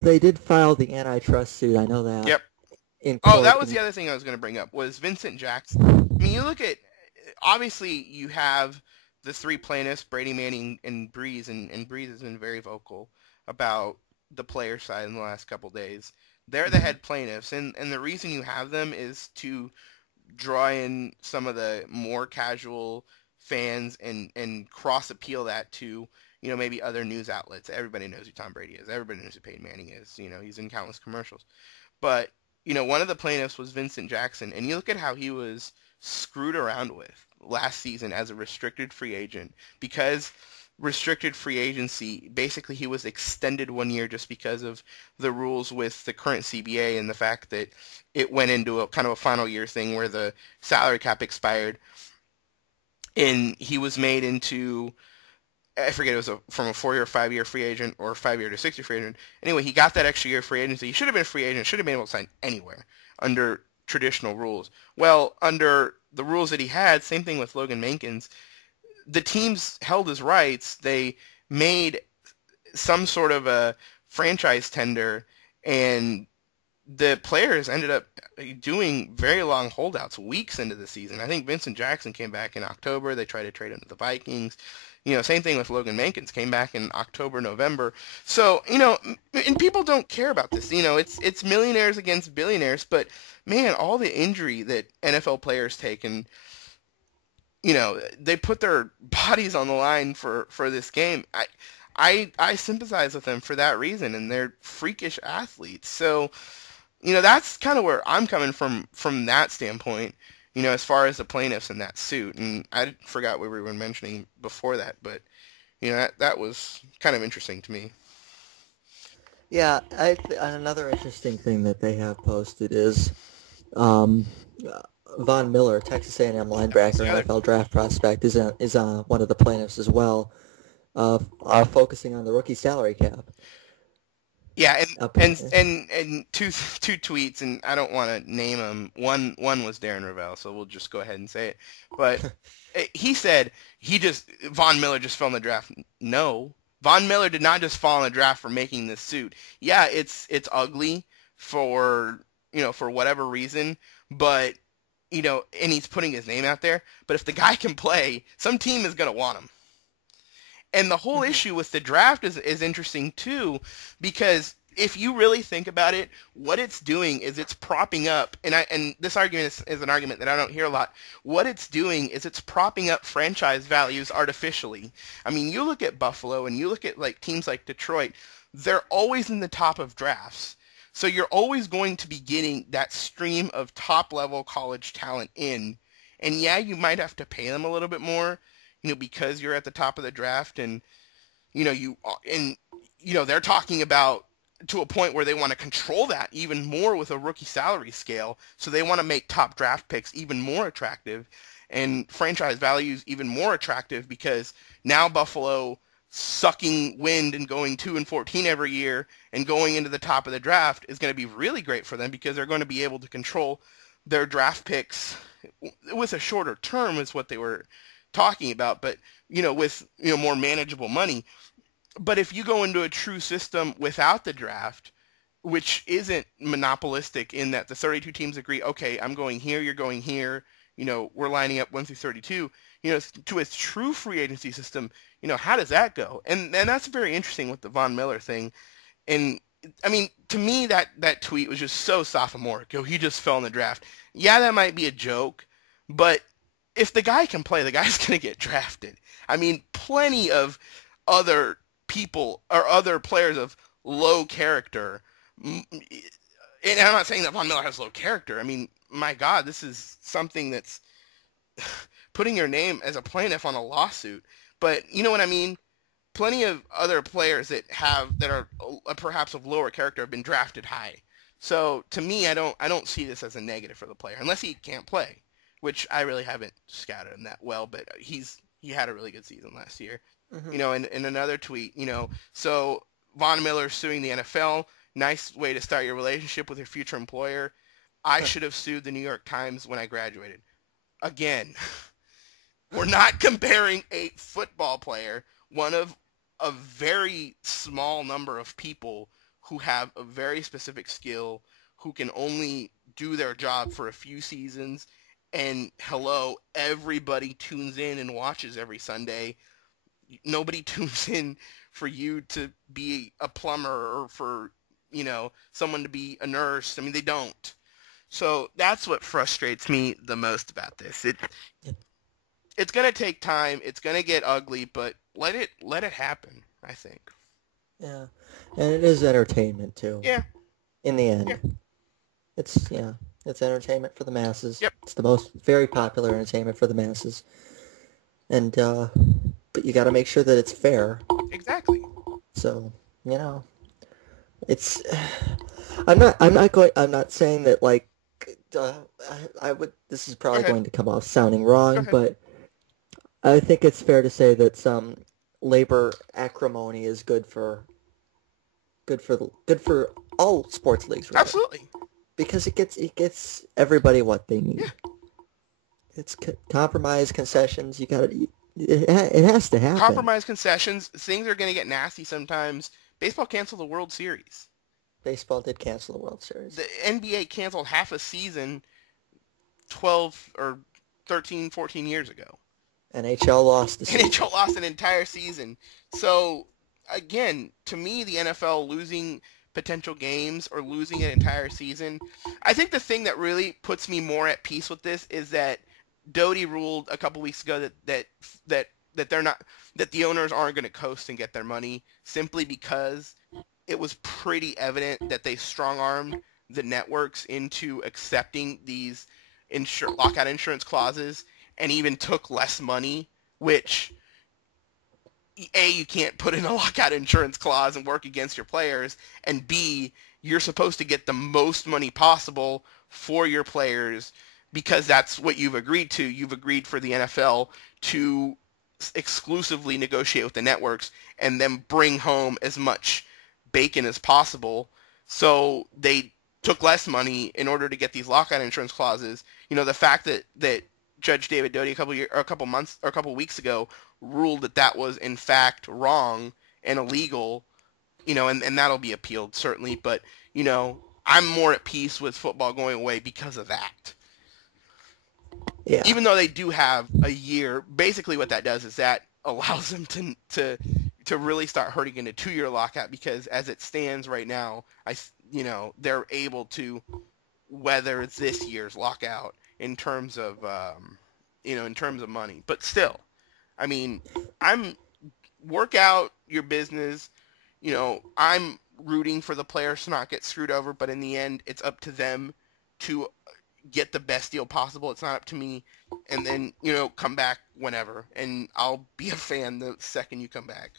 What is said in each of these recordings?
They did file the antitrust suit. I know that Yep. in Oh, that court. was And the other thing I was going to bring up was Vincent Jackson. I mean, you look at obviously you have the three plaintiffs, Brady, Manning, and Breeze, and Breeze has been very vocal about the player side in the last couple days. They're the mhm. head plaintiffs, and the reason you have them is to draw in some of the more casual fans and cross appeal that to maybe other news outlets. Everybody knows who Tom Brady is. Everybody knows who Peyton Manning is. He's in countless commercials. But one of the plaintiffs was Vincent Jackson, and you look at how he was screwed around with last season as a restricted free agent because restricted free agency basically he was extended 1 year just because of the rules with the current CBA and the fact that it went into a kind of a final year thing where the salary cap expired and he was made into I forget it was from a 4 year or 5 year free agent or 5 year to 6 year free agent. Anyway, he got that extra year free agency. He should have been a free agent. Should have been able to sign anywhere under traditional rules. Well, under the rules that he had, same thing with Logan Mankins. The teams held his rights. They made some sort of a franchise tender, and the players ended up doing very long holdouts weeks into the season. I think Vincent Jackson came back in October. They tried to trade him to the Vikings. Same thing with Logan Mankins. Came back in October, November. So, and people don't care about this. It's millionaires against billionaires. But man, all the injury that NFL players take, and they put their bodies on the line for this game. I sympathize with them for that reason, and they're freakish athletes. So that's kind of where I'm coming from that standpoint, as far as the plaintiffs in that suit. And I forgot what we were mentioning before that, but that was kind of interesting to me. Yeah, another interesting thing that they have posted is um, uh, Von Miller, Texas A&M That's the linebacker, other. NFL draft prospect, is one of the plaintiffs as well, focusing on the rookie salary cap. Yeah, Up, and two tweets, and I don't want to name them. One was Darren Ravel, so we'll just go ahead and say it. But he said Von Miller just fell in the draft. No, Von Miller did not just fall in the draft for making this suit. Yeah, it's ugly for for whatever reason, but and he's putting his name out there. But if the guy can play, some team is gonna want him. And the whole Mhm. issue with the draft is interesting too, because if you really think about it, what it's doing is it's propping up, and this argument is an argument that I don't hear a lot. What it's doing is it's propping up franchise values artificially. I mean, you look at Buffalo and you look at like teams like Detroit, they're always in the top of drafts. So you're always going to be getting that stream of top level college talent in. And yeah, you might have to pay them a little bit more, because you're at the top of the draft and and they're talking about to a point where they want to control that even more with a rookie salary scale. So they want to make top draft picks even more attractive and franchise values even more attractive because now Buffalo sucking wind and going 2-14 every year and going into the top of the draft is going to be really great for them because they're going to be able to control their draft picks with a shorter term is what they were talking about, but with more manageable money. But if you go into a true system without the draft, which isn't monopolistic in that the 32 teams agree, okay, I'm going here, you're going here, we're lining up 1 through 32, to a true free agency system, how does that go? And that's very interesting with the Von Miller thing. And I mean, to me, that tweet was just so sophomoric. He just fell in the draft. Yeah, that might be a joke, but if the guy can play, the guy's going to get drafted. I mean, plenty of other people or other players of low character. And I'm not saying that Von Miller has low character. I mean, my God, this is something that's putting your name as a plaintiff on a lawsuit. But you know what I mean? Plenty of other players that are perhaps of lower character have been drafted high. So to me, I don't see this as a negative for the player unless he can't play, which I really haven't scouted him that well. But he had a really good season last year. Mhm. In another tweet, so Von Miller suing the NFL. Nice way to start your relationship with your future employer. I should have sued the New York Times when I graduated. Again, we're not comparing a football player, one of a very small number of people who have a very specific skill, who can only do their job for a few seasons, and hello, everybody tunes in and watches every Sunday. Nobody tunes in for you to be a plumber or for, someone to be a nurse. I mean, they don't. So that's what frustrates me the most about this. It's gonna take time. It's gonna get ugly, but let it happen. I think. Yeah, and it is entertainment too. Yeah. In the Yeah. end, it's yeah, it's entertainment for the masses. Yep. It's the most very popular entertainment for the masses, and but you got to make sure that it's fair. Exactly. So you know, it's I'm not saying that like uh, I would. This is Go probably ahead. going to come off sounding Go wrong, ahead. but I think it's fair to say that some labor acrimony is good for all sports leagues really, Absolutely. because it gets everybody what they need. Yeah. It's compromise, concessions. You got to it has to happen. Compromise concessions. Things are gonna get nasty sometimes. Baseball canceled the World Series. Baseball did cancel the World Series. The NBA canceled half a season 12 or 13, 14 years ago. NHL lost the season. NHL lost an entire season. So, again, to me, the NFL losing potential games or losing an entire season, I think the thing that really puts me more at peace with this is that Doty ruled a couple weeks ago that they're not that the owners aren't going to coast and get their money simply because it was pretty evident that they strong-armed the networks into accepting these lockout insurance clauses and even took less money, which A, you can't put in a lockout insurance clause and work against your players, and B, you're supposed to get the most money possible for your players because that's what you've agreed to. You've agreed for the NFL to exclusively negotiate with the networks and then bring home as much bacon as possible. So they took less money in order to get these lockout insurance clauses. The fact that Judge David Doty a couple weeks ago ruled that was in fact wrong and illegal, and that'll be appealed certainly, but I'm more at peace with football going away because of that. Yeah. Even though they do have a year, basically what that does is that allows them to really start hurting in a 2-year lockout because as it stands right now, they're able to weather this year's lockout in terms of money. But still, I mean, I'm work out your business. I'm rooting for the players to not get screwed over, but in the end, it's up to them to get the best deal possible. It's not up to me. And then, come back whenever, and I'll be a fan the second you come back.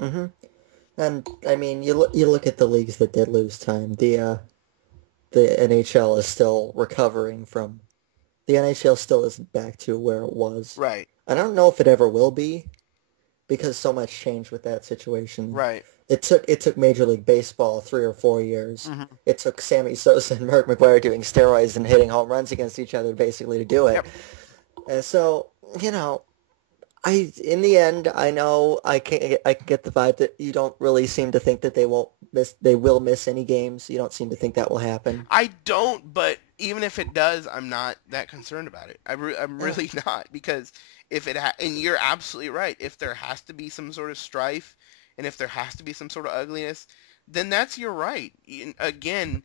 Mm-hmm. And I mean, you look at the leagues that did lose time. The NHL is still recovering from. The NHL still isn't back to where it was. Right. I don't know if it ever will be, because so much changed with that situation. Right. It took Major League Baseball 3 or 4 years. Mm-hmm. It took Sammy Sosa and Mark McGwire doing steroids and hitting home runs against each other basically to do it. Yep. And so, in the end, I know I can get the vibe that you don't really seem to think that they will miss any games. You don't seem to think that will happen. I don't, but even if it does, I'm not that concerned about it. I'm really not, because if and you're absolutely right. If there has to be some sort of strife, and if there has to be some sort of ugliness, then that's your right. Again,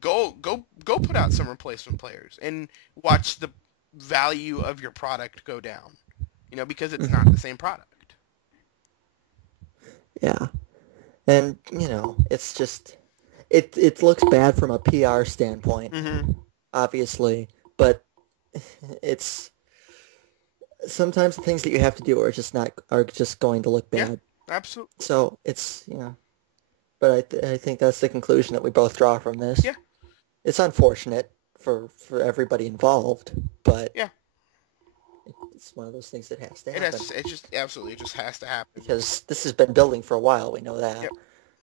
go put out some replacement players and watch the value of your product go down. Because it's not the same product. Yeah. And, it's just it looks bad from a PR standpoint, Mm-hmm. obviously, but it's sometimes the things that you have to do are just going to look bad. Yeah, absolutely. So it's, but I think that's the conclusion that we both draw from this. Yeah. It's unfortunate for everybody involved, but yeah, it's one of those things that has to happen. It just has to happen. Because this has been building for a while, we know that. Yep.